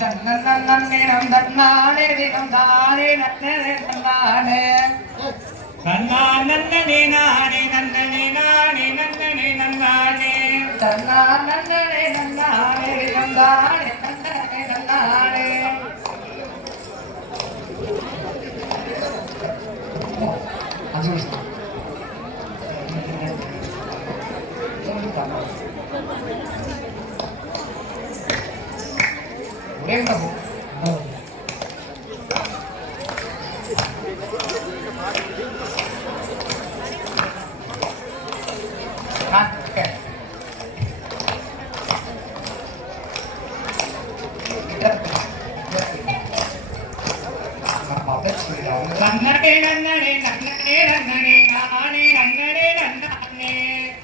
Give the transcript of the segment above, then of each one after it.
நன்னே நந்தன்னானே தினந்தானே நன்னே நன்னானே நன்னா நன்னனே நானே நன்னனே நானே நன்னனே நன்னானே தன்னா நன்னனே நன்னானே தினந்தானே நன்னனே நன்னானே நன்னனே நன்னனே நன்னனே நன்னனே நானே நன்னனே நன்னானே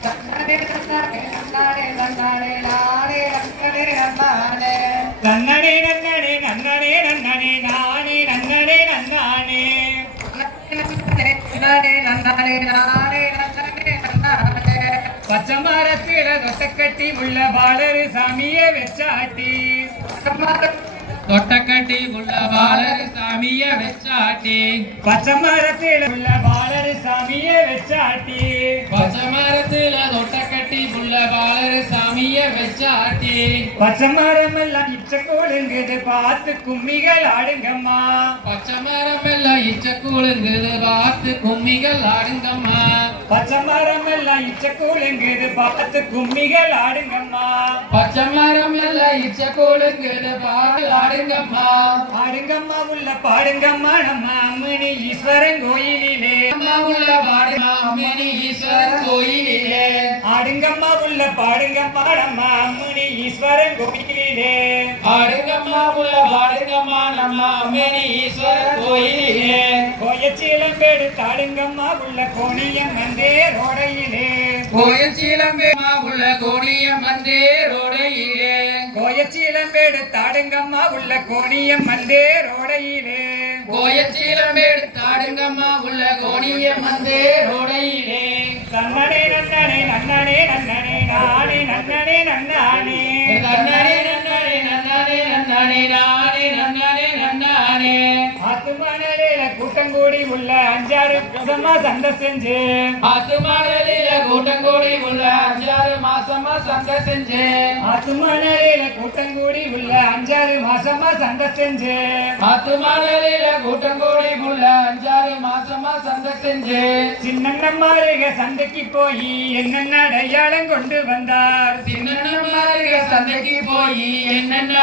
நன்னனே நன்னனே நன்னனே நன்னானே நானே நன்னனே நன்னானே நன்னனே நன்னனே நன்னனே நன்னனே நானே நன்னனே நன்னானே நன்னனே நன்னனே நானே நன்னனே நன்னானே பச்சை மரத்தில தொட்டக்கட்டி உள்ள பாலரு சாமியை வெச்சாட்டி தொட்டக்கட்டி உள்ள பாலரு சாமியை வெச்சாட்டி பச்சை மரத்தில உள்ள பாலரு சாமியை வெச்சாட்டி பச்சை மரத்தில தொட்டக்கட்டி உள்ள பாலரு சாமியை வெச்சாட்டி பச்சை மரம் எல்லாம் இச்ச கூழுங்குது பார்த்து கும்மிகள் ஆடுங்கம்மா பச்சை மரம் எல்லாம் இச்ச கூழுங்குது பார்த்து கும்மிகள் ஆடுங்கம்மா பச்சை மரம் எல்லாம் இச்ச கூழுங்குது பார்த்து கும்மிகள் ஆடுங்கம்மா பச்சை மரம் எல்லாம் இச்ச கூழுங்குது பார்த்து ஆடுங்கம்மா ஆடுங்கம்மா உள்ள பாடுங்கம்மா நம்ம அம்மணி ஈஸ்வரன் கோயிலிலே அம்மா உள்ள பாடுங்கம்மா அம்மணி ஈஸ்வரன் கோயிலிலே ஆடுங்கம்மா உள்ள பாடுங்கம்மா நம்ம அம்மணி ஈஸ்வரன் கோயிலிலே ஆடுங்கம்மா உள்ள பாடுங்கம்மா நம்ம அம்மணி ஈஸ்வரன் கோயிலிலே கோயச்சீலம்பேடு தாடுங்கம்மா உள்ள கோணியம் வந்தே ரோடையிலே கோயச்சீலம்பேமா உள்ள கோணியம் வந்தே ரோடையிலே கோயச்சீலம்பேடு தாடுங்கம்மா உள்ள கோணியம் வந்தே ரோடையிலே கோயச்சீலம்பேடு தாடுங்கம்மா உள்ள கோணியம் வந்தே ரோடையிலே நன்னனே நன்னனே நன்னனே நன்னனே நானே நன்னனே நன்னானே நன்னனே நன்னனே நன்னனே நன்னனே நானே நன்னனே நன்னானே ஆத்துமணலில கூட்டங்கூடி உள்ள 5-6 மாசமா சண்டை செஞ்சு ஆத்துமணலில கூட்டங்கூடி உள்ள 5-6 மாசமா சண்டை செஞ்சு ஆத்துமணலில கூட்டங்கூடி உள்ள 5-6 மாசமா சண்டை செஞ்சு ஆத்துமணலில கூட்டங்கூடி உள்ள 5-6 மாசமா சண்டை செஞ்சு சின்னண்ணம்மாருக சண்டைக்கு போய் என்னென்ன அடையாளம் கொண்டு வந்தார் சின்னண்ணம்மாருக சண்டைக்கு போய் என்னென்ன